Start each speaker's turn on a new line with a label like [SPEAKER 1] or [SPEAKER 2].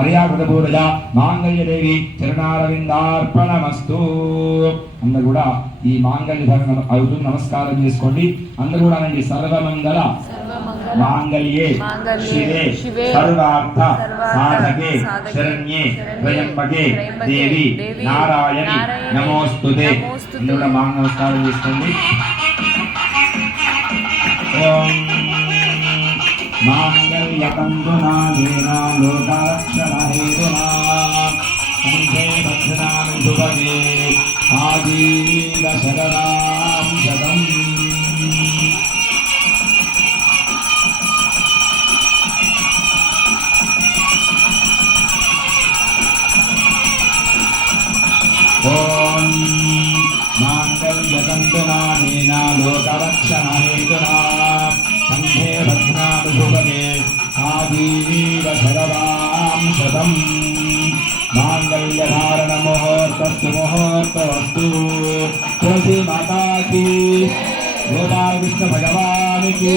[SPEAKER 1] అర్యాకృతపూరజ మాంగళ్యదేవి చరణారవిందార్పణమస్తు. అందరు కూడా ఈ మాంగళ్య ధర అవుతుంది నమస్కారం చేసుకోండి. అందరూ కూడా అనండి సర్వమంగళ మాంగళ్యే శివే సర్వార్థ సాధకే శరణ్యే త్రయంబకే దేవి నారాయణి నమోస్తుతే.
[SPEAKER 2] నమోస్తుతే.
[SPEAKER 1] అందరూ కూడా మాంగ నమస్కారం చేసుకోండి. ఓం మాంగళ్యకందునా దేనా భద్రామి శుభగే ఆజీవ శరదాం శతం ఓం మాంగళ్యకందునానేన లోకరక్షణహేతునా. కంఠే భద్రామి శుభగే ఆజీవ శరదాం శతం మాంగళ్యధారణ ముహూర్తస్సు ముహూర్తవస్తు తులసి మాతాకి గోపాలకృష్ణ భగవానికి